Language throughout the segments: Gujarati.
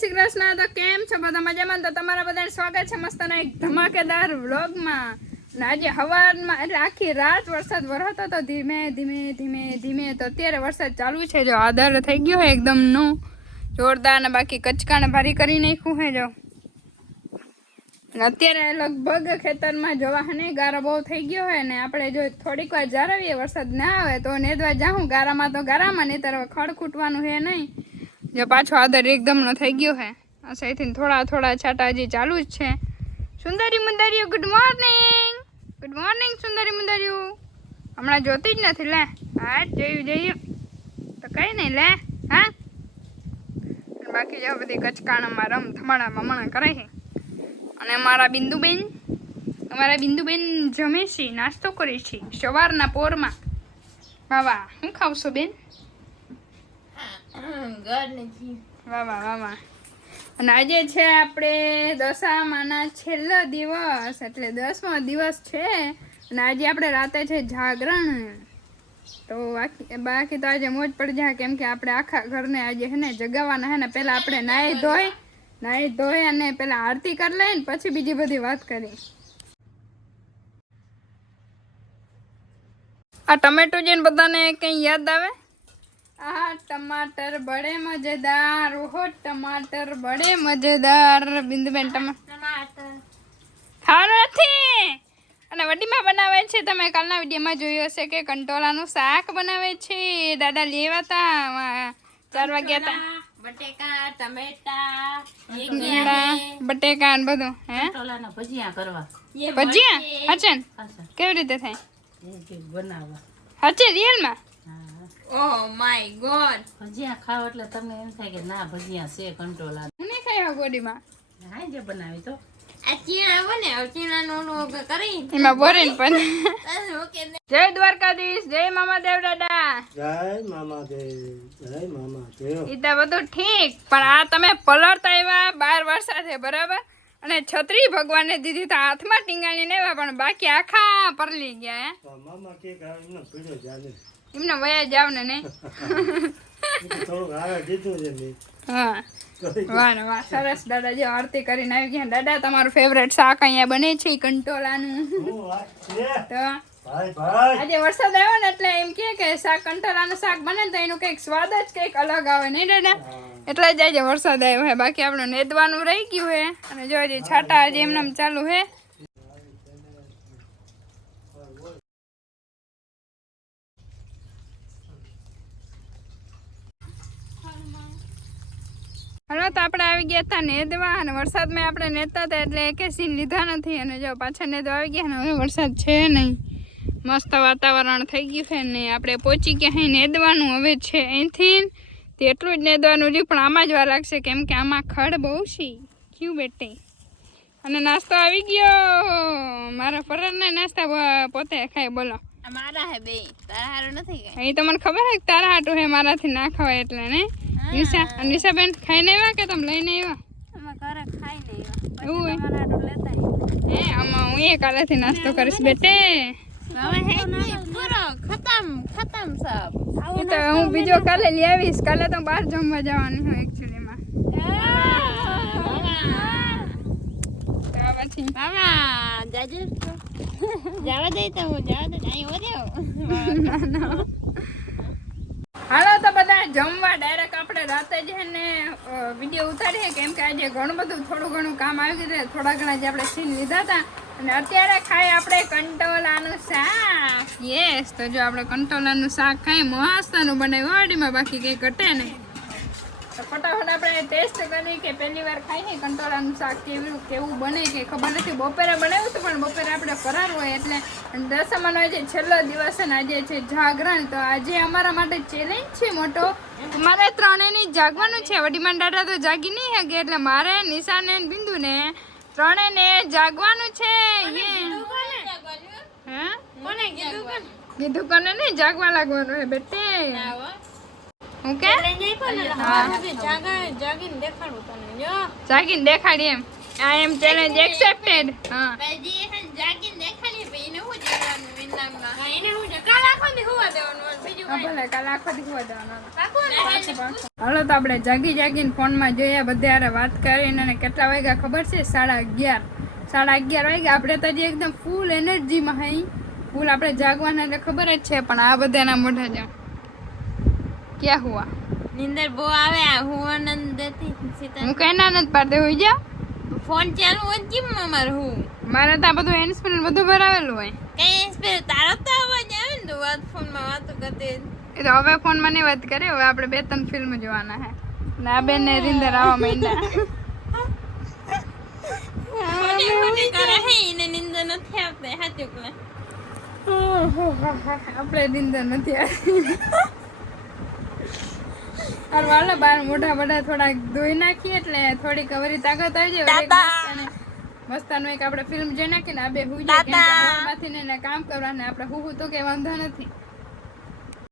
શ્રી કૃષ્ણ. તો કેમ છો બધા? મજામાં? તો તમારા બધાને સ્વાગત છે મસ્તના એક ધમાકેદાર વ્લોગમાં. આજે સવારમાં એટલે આખી રાત વરસાદ વરસતો હતો ધીમે ધીમે ધીમે ધીમે. તો અત્યારે વરસાદ ચાલુ છે. જો આધાર થઈ ગયો હોય એકદમ નો જોરદાર ને બાકી કચકાને ભારી કરી નાખ્યું હે. જો અત્યારે લગભગ ખેતરમાં જોવા હે ને ગારો બહુ થઈ ગયો હોય ને આપણે જો થોડીક વાર જાળવીએ વરસાદ ના આવે તો નેદવા જાઉં ગારામાં તો ગારામાં, નહીં ત્યારે ખડ ખૂટવાનું હે નહીં. જો પાછો આદર એકદમ નો થઈ ગયો હે. આ સાઈડથી થોડા થોડા છાંટા હજી ચાલુ જ છે. સુંદરી મુંદરીઓ ગુડ મોર્નિંગ, ગુડ મોર્નિંગ સુંદરી મુંદરીઓ. હમણાં જોતી જ નથી લે. હા જોયું તો કઈ નહીં લે. હા બાકી જો બધી કચકાણામાં રમ થમાણા મમણા કરે છે. અને અમારા બિંદુબેન જમે છે, નાસ્તો કરે છે સવારના પોરમાં. વાહ શું ખાવશો બેન? વાહ. અને આજે છે આપણે દશામાના છેલ્લો દિવસ, એટલે 10મો દિવસ છે. અને આજે આપણે રાતે છે જાગરણ. તો બાકી તો આજે મોજ પડી જાય, કેમ કે આપણે આખા ઘરને આજે હે ને જગાવવાના હે ને. પહેલા આપણે નાહી ધોઈ અને પેલા આરતી કરી લઈને પછી બીજી બધી વાત કરી. આ ટમેટો જોઈને બધાને કઈ યાદ આવે? આ ટમાટર બડે મજેદાર, ઓહો ટમાટર બડે મજેદાર. બિંદુબેન ટમાટર ખાવાનું નથી. અને વડીમાં બનાવે છે, તમે કાલના વિડીયોમાં જોયું હશે કે કંટોલાનું શાક બનાવે છે. દાદા લેવા તા 4 વાગ્યા હતા. બટેકા, ટમેટા, બટેકા ને બધું હે કંટોલાના ભજીયા કરવા. ભજીયા હચન કેવી રીતે થાય બનાવવા? હચે રિયલમાં? ઓહ માય ગોડ, ભજીયા ખાવ એટલે તમને એમ થાય કે ના ભજીયા છે કંટોલા. હું નહીં ખાઈ ગોડીમાં. હા જે બનાવી તો આ ચીણા બને, ચીણાનો લોગ કરી એમાં બોરેન પણ. જય દ્વારકાધીશ, જય મામાદેવ દાદા. જય મામાદેવ. ઈ તો બધું ઠીક, પણ આ તમે પલળતા આવ્યા 12 વર્ષા છે બરાબર, અને છત્રી ભગવાનને દીધી તો હાથમાં ટીંગાણી ને પણ બાકી આખા પરલી ગયા હે. મામા કે એમને પીડો જાને એમને વયા જાવ ને નહીં. થોડું આવે દીધું છે મેં. હા વાહ સરસ દાદા. જો આરતી કરીને આવી ગયા. દાદા તમારું ફેવરેટ શાક અહીંયા બને છે કંટોલાનું. તો આજે વરસાદ આવ્યો ને એટલે એમ કે શાક કંટોલાનું શાક બને તો એનું કંઈક સ્વાદ જ કંઈક અલગ આવે નહીં દાદા? એટલે જ આજે વરસાદ આવ્યો હે. બાકી આપણું નેદવાનું રહી ગયું હે. અને જો હજી છાંટા હજી એમને ચાલુ હે. હલો તો આપણે આવી ગયા હતા નેદવા, અને વરસાદમાં આપણે નેતા હતા એટલે એકે સીન લીધા નથી. અને જો પાછા નેદવા આવી ગયા ને હવે વરસાદ છે નહીં, મસ્ત વાતાવરણ થઈ ગયું છે ને આપણે પહોંચી ગયા અહીં નેદવાનું હવે છે અહીંથી તે એટલું જ નેદવાનું રહ્યું. પણ આમાં જ વાર લાગશે, કેમ કે આમાં ખડ બહુ છે. ક્યું બેટે? અને નાસ્તો આવી ગયો મારા ફરજના નાસ્તા પોતે ખાય. બોલો મારા હે બે, તારા હારું નથી કઈ. એ તો મને ખબર છે કે તારા હાટું હે, મારાથી ના ખવાય એટલે ને. નિશાબેન ખાઈને આવ્યા કે તમે લઈને આવ્યા? એવું હે? આમાં હું એ કાલેથી નાસ્તો કરીશ બેટે. ખતમ સબ. એ તો હું બીજો કાલે લઈ આવીશ. કાલે તો બહાર જમવા જવાનું હોય એકચ્યુઅલીમાં. પછી મામા જાજુ જવા દે તો હું જવા દે અહીં ઓર્યો. હાલો તો બધા જમવા ડાયરેક્ટ આપણે રાતે જ ને વિડીયો ઉતારીએ, કેમ કે આજે ઘણું બધું થોડું ઘણું કામ આવી ગયું. થોડા ઘણા જે આપણે સીન લીધા હતા. અને અત્યારે ખાઈ આપણે કંટોલાનું શાક. યસ, તો જો આપણે કંટોલાનું શાક ખાઈ મસ્તનું બનાવ્યું વાડીમાં, બાકી કંઈ ઘટે નહીં. તો ફટાફટ આપણે ટેસ્ટ કરી કે પહેલી વાર ખાઈએ કંટોલાનું શાક કેવું બને કે ખબર નથી. બપોરે બનાવ્યું હતું પણ બપોરે આપણે ફરાર હોય એટલે. દશામાનો આજે છેલ્લો દિવસ છે ને આજે છે જાગરણ. તો આજે અમારા માટે ચેલેન્જ છે મોટો. મારે ત્રણેયની જાગવાનું છે. વડીમાન દાદા તો જાગી નહીં શકે એટલે મારે, નિશાને બિંદુને ત્રણેયને જાગવાનું છે. કીધું કોને નહીં જાગવા લાગવાનું હે બેટે. હું કે જાગીને દેખાડી એમ. આઈ એમ ચેલેન્જ એક્સેપ્ટેડ. હા કાલ આખો દી હુવા દેવાનું બીજું ભલે કાલ આખો દી હુવા દેવાનું. હાલો તો આપણે જાગીને ફોનમાં જોઈએ બધે હારે વાત કરીને અને કેટલા વાગ્યા ખબર છે 11:30 વાગ્યા. આપણે તો હજી એકદમ ફૂલ એનર્જીમાં હઈ ફૂલ આપણે જાગવાના એટલે ખબર જ છે પણ આ બધાના મોઢા જા ક્યાં હુઆ નીંદર બહુ આવે હું આનંદ દેતી સીતા હું કઈ ના નથી પાડતી હોઈ જા ફોન ચાલુ હોય કેમ અમાર હું મારે તો આ બધું એન્સપિરન બધું ભરાવેલું હોય કઈ સ્પેર તારો તો અવાજ આવે ને તો વાત ફોન માં વાતો કરતી એ તો હવે ફોનમાં નહીં વાત કરીએ હવે આપણે 2-3 ફિલ્મ જોવાના હે ને આ બેન ને રીંદર આવવા માંડ્યા ખોટી કરે હે એને નીંદર નથી આવતી સાચું કે આપણે નીંદર નથી આવી અરે વાલા બાર મોઢા બધા થોડાક ધોઈ નાખીએ એટલે થોડી કવરી તાકાત આવી જાય મસ્તાનું એક આપણે ફિલ્મ જોઈ નાખીને આ બે હુઈ જાય માંથી ને કામ કરવાને આપણે હું તો કે વાંધો નથી.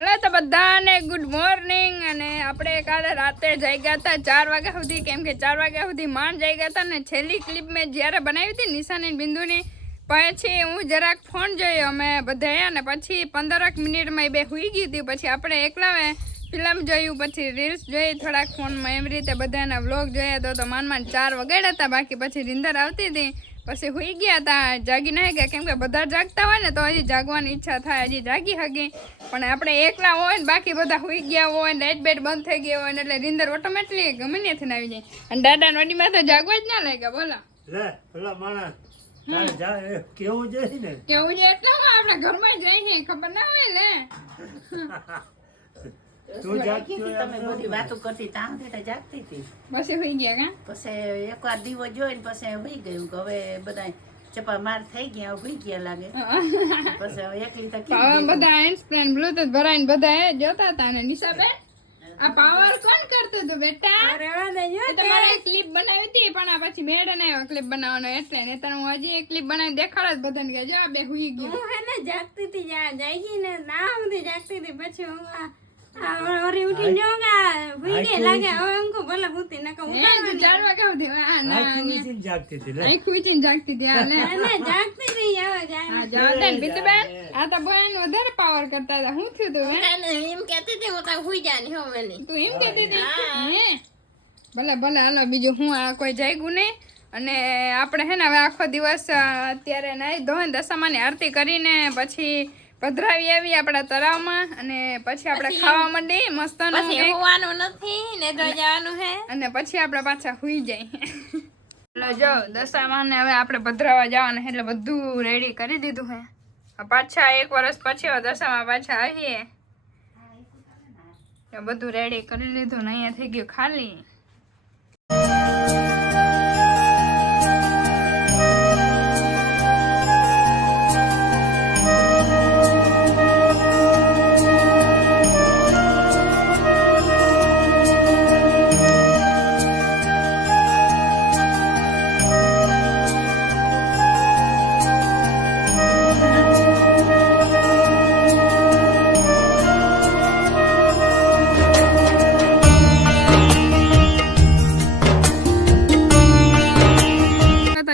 હેલો તો બધાને ગુડ મોર્નિંગ. અને આપણે કાલે રાતે જાગ્યા હતા 4 વાગ્યા સુધી કેમ કે 4 વાગ્યા સુધી માંડ જાગ્યા હતા ને છેલ્લી ક્લિપ મેં જ્યારે બનાવી હતી નિશાની બિંદુની પછી હું જરાક ફોન જોયો અમે બધાએ અને પછી 15 મિનિટમાં એ બે હુઈ ગઈ હતી. પછી આપણે એકલાવે ફિલ્મ જોયું પછી રીલ્સ જોઈ થોડાક ફોનમાં એમ રીતે બધાના વ્લોગ જોયા તો માંડ 4 વાગ્યા હતા બાકી પછી રીંદર આવતી હતી પછી હુઈ ગયા હતા જાગી ના ગયા કેમ કે બધા જાગતા હોય ને તો હજી જાગવાની ઈચ્છા થાય હજી જાગી હગી પણ આપણે એકલા હોય ને બાકી બધા હુઈ ગયા હોય લાઇટ બેટ બંધ થઈ ગયો હોય ને એટલે રીંદર ઓટોમેટિકલી ગમે ત્યાંથી આવી જાય અને દાદા નડીમાં તો જાગવા જ ના લાગ્યા બોલો લે પેલા માણસ તારે કેવું જોઈએ ને કેવું છે એટલે આપણે ઘરમાં જ રહીએ ખબર ના હોય લે તું જાગતી હોય તમે બધી વાતો કરતી ત્યાં તો જાગતી હતી પછી હુઈ ગયા કા પછી એકવાર દીવો જોઈને પછી હુઈ ગયું કે હવે બધા ચપા માર થઈ ગયા હુઈ ગયા લાગે પછી હવે એકલી તો પાવર બધા હેન્ડ સ્પ્રે બ્લૂટૂથ ભરાઈને બધા જોતા હતા અને નિશાબેન આ પાવર કોણ કરતું હતું બેટા રહેવા દેજો તમારે એક ક્લિપ બનાવી હતી પણ આ પછી મેડ ને આવ્યો ક્લિપ બનાવવાનો એટલે ને તને હું હજી એક ક્લિપ બનાવી દેખાડ જ બધાને કે જો આ બે હુઈ ગયું હું હે ને જાગતી હતી જાગી ને ના સુધી જાગતી હતી પછી હું ઓરી ઉઠી જોગા ભૂઈ ગઈ લાગે હવે એમ કો ભલે હુતી નકા ઉઠાડવાની 4 વાગ્યા સુધી આ ના આખી જાગતી હતી લે આઈ ખુચીને જાગતી હતી આ લે ને જાગતી હતી હવે જાય હા જવા દે બીતુબેન આ તો બહેન વધારે પાવર કરતા હતા હું થયું તું હે એમ કહેતી હતી હું તો હુઈ જાની હો વેલી તું એમ કહેતી હતી હે ભલે ભલે હાલો બીજું હું આ કોઈ જાગ્યું નહીં અને આપણે હે ને હવે આખો દિવસ અત્યારે નાઈ ધોઈને દશામાની આરતી કરીને પછી પધરાવી આવી આપણા તળાવમાં અને પછી આપણે ખાવા માંડી મસ્તનું પછી હોવાનું નથી ને તો જવાનું હે અને પછી આપણે પાછા હુઈ જાય એટલે જો દશામાને હવે આપણે પધરાવા જવાના એટલે બધું રેડી કરી દીધું હે પાછા 1 વર્ષ પછી દશામાં પાછા આવીએ બધું રેડી કરી લીધું ને અહીંયા થઈ ગયું ખાલી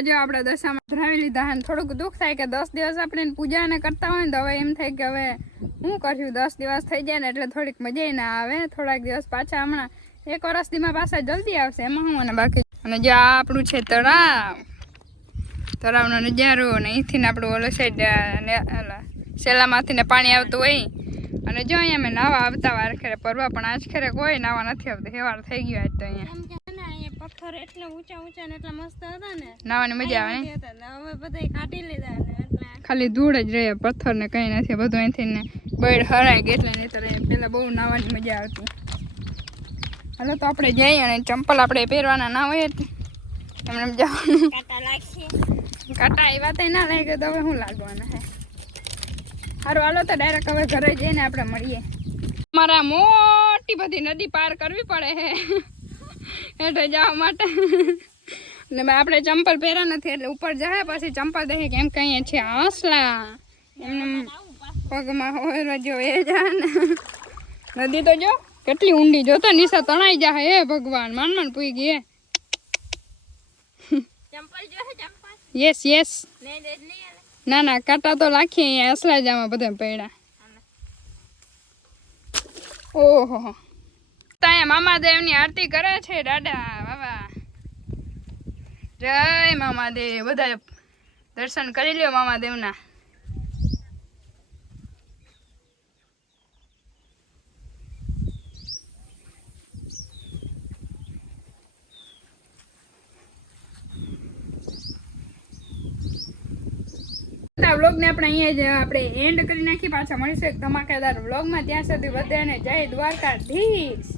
જો આપણે દશામાં ધરાવી લીધા અને થોડુંક દુઃખ થાય કે 10 દિવસ આપણે પૂજાને કરતા હોય ને તો હવે એમ થાય કે હવે શું કર્યું 10 દિવસ થઈ જાય ને એટલે થોડીક મજા ના આવે થોડાક દિવસ પાછા હમણાં 1 વર્ષ દીમાં પાછા જલ્દી આવશે એમાં હું અને બાકી અને જો આ આપણું છે તળાવનો નજારો અને અહીંથી આપણું ઓલો સાઈડ સેલામાંથી ને પાણી આવતું હોય અને જો અહીંયા મેં નાવા આવતા વાર ખેરે પરવા પણ આજ ખેરે કોઈ નાવા નથી આવતું હેવાર થઈ ગયો આજ તો અહીંયા પથ્થર એટલા ઊંચા ઊંચા ને એટલા મસ્ત હતા ને નાવાની મજા આવે ને હવે બધા કાઢી લીધા ને એટલે ખાલી ધૂળ જ રહે પથ્થર ને કઈ નથી બધું અહીંથી ને બળ હરાય ગયા એટલે નહીં તો પેલા બહુ નાવાની મજા આવતી હાલો તો આપણે જઈએ અને ચંપલ આપણે પહેરવાના ના હોય એમને જવાનું કાંટા લાગશે કાંટા એ વાત ના લાગે તો હવે શું લાગવાના હે સારું હાલો તો ડાયરેક્ટ હવે ઘરે જઈને આપણે મળીએ અમારા મોટી બધી નદી પાર કરવી પડે હે હેઠે જવા માટે ને આપણે ચંપલ પહેર્યા નથી એટલે ઉપર જાય પછી ચંપલ દે કેમ કે અહીંયા છે હસલા એમને પગમાં હોય જો એ જા ને નદી તો જો કેટલી ઊંડી જો તો નિશા તણાઈ જાય હે ભગવાન માન પૂઈ ગઈ ચંપલ જો હે ચંપલ યસ યસ લે લે લે ના ના કાંટા તો લાખી અહીંયા હસલા જામાં બધા પડ્યા ઓહો ત્યાં મામાદેવની આરતી કરે છે દાદા બાબા. જય મામાદેવ. બધા દર્શન કરી લ્યો મામાદેવના. વ્લોગને આપણે અહીંયા જ આપણે એન્ડ કરી નાખી. પાછા મળીશું એક ધમાકેદાર વ્લોગમાં. ત્યાં સુધી બધાને જય દ્વારકાધીશ.